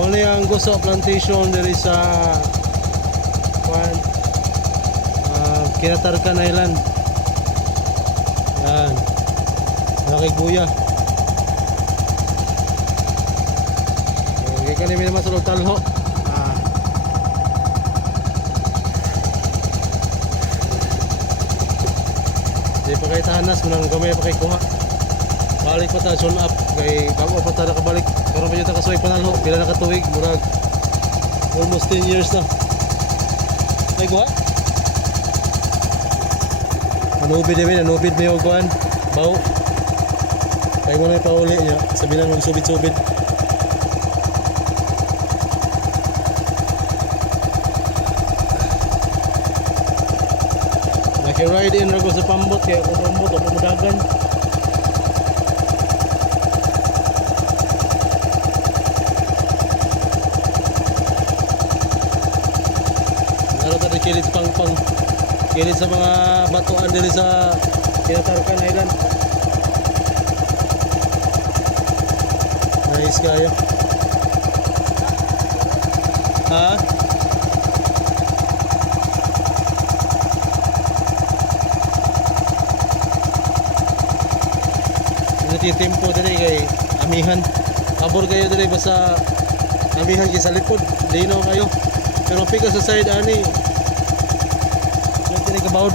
Muna ang gusto plantation diri sa Kinatarkan Island. Yan. Nakiguya. Okay, kanimi naman sa talho. Di pa kay tahanas munang gamay pa kay kuha. Balik pa ta sun up kay bago pa ta nakabalik. Karon pa jud ta kasuy panalho. Pila na ka tuig murag almost 10 years na. Ay kuha. Nanubid mo yung kuhan. Bao. Kaya mo na yung pauli niya. Sabi na magsubid-subid. Naki-ride in rago sa pambot. Kaya kung pambot o pamadagan. Naroon tayo kilit pang-pang. Kilit sa mga batuan dito sa Kinatarkan Island. Nice kayo. Ha? Natitimpo dito kay amihan. Abor kayo dito basta amihan kayo sa likod. Lino kayo. Pero pika sa side ani. Ini kebaud.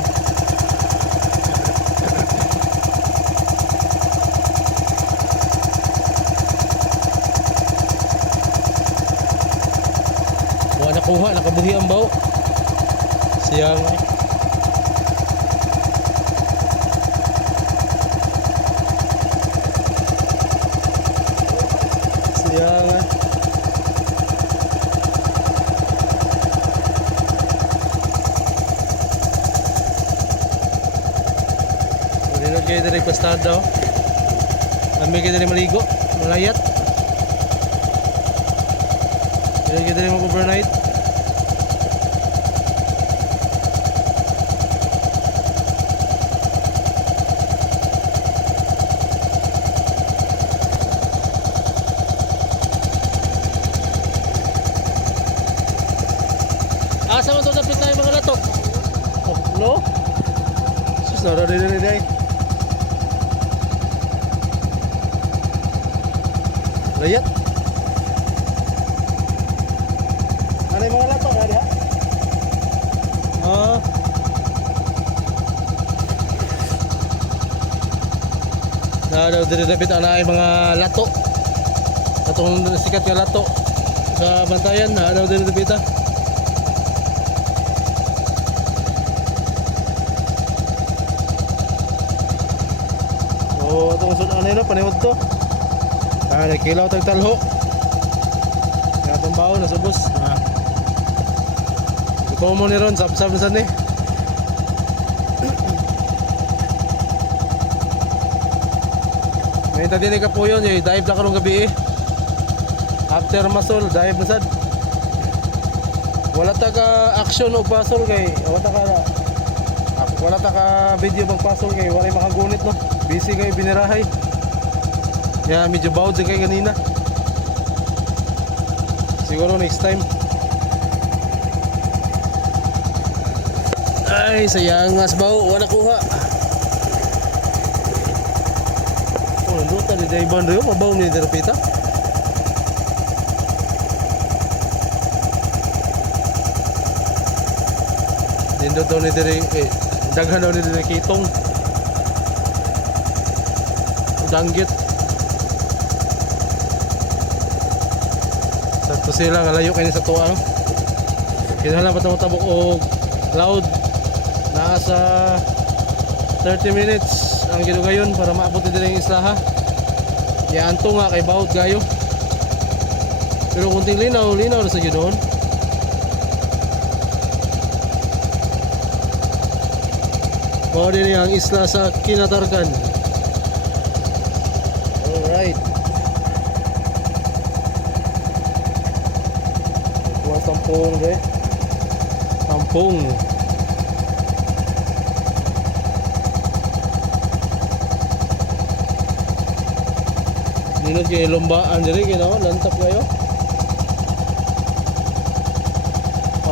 Wala nakuha, nakabuhi ang bao. Siyang kayo dari pastada. Kami kayo dari maligo, malayat. Kayo dari mag-overnight. Asa mo ito napit na yung mga latok? Oh, no? Sus, nararin. Layat. Ano yung mga lato? Ano yan? Daw dinapit na yung mga lato. Katong sikat nga lato sa bantayan. Daw dinapit na. Itong sunod ano yun, paniwag to. Nakilaw tagtalho. Natong baon na subos. Ito mo ni ron, sab-sab na saan eh. May tadi ka po yun, dive na karong gabi eh. After masol, dive na sad. Wala ta ka action o pasol kay wala ta ka video bang pasol kay wala makagunit no. Busy kay binirahay. Ya, medyo bawd din kayo kanina. Siguro next time. Ay, sayang mas baw, wala kuha. Oh, luta ni Daiban rin, mabaw ni Derpita. Dindo daw ni Derpita, daghan daw ni Derpita kitong. Danggit. Sakto sila nga layo kayo sa tuwa no? Kinahanglan pa itong tabok o loud. Nasa 30 minutes ang ginugayon para maabot nila yung islaha. Yaanto nga kay bawod gayo. Pero kunting linaw na sa ginoon. Mao din ang isla sa Kinatarkan. Alright. Tampung deh. Tampung. Ninod kayo lumbaan diri kayo, lantap kayo.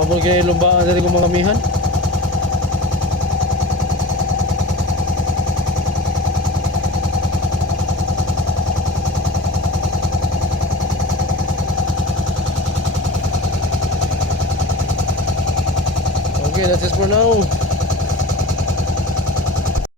Mabul kay lumbaan dali kong mga mihan. Okay, that's it for now.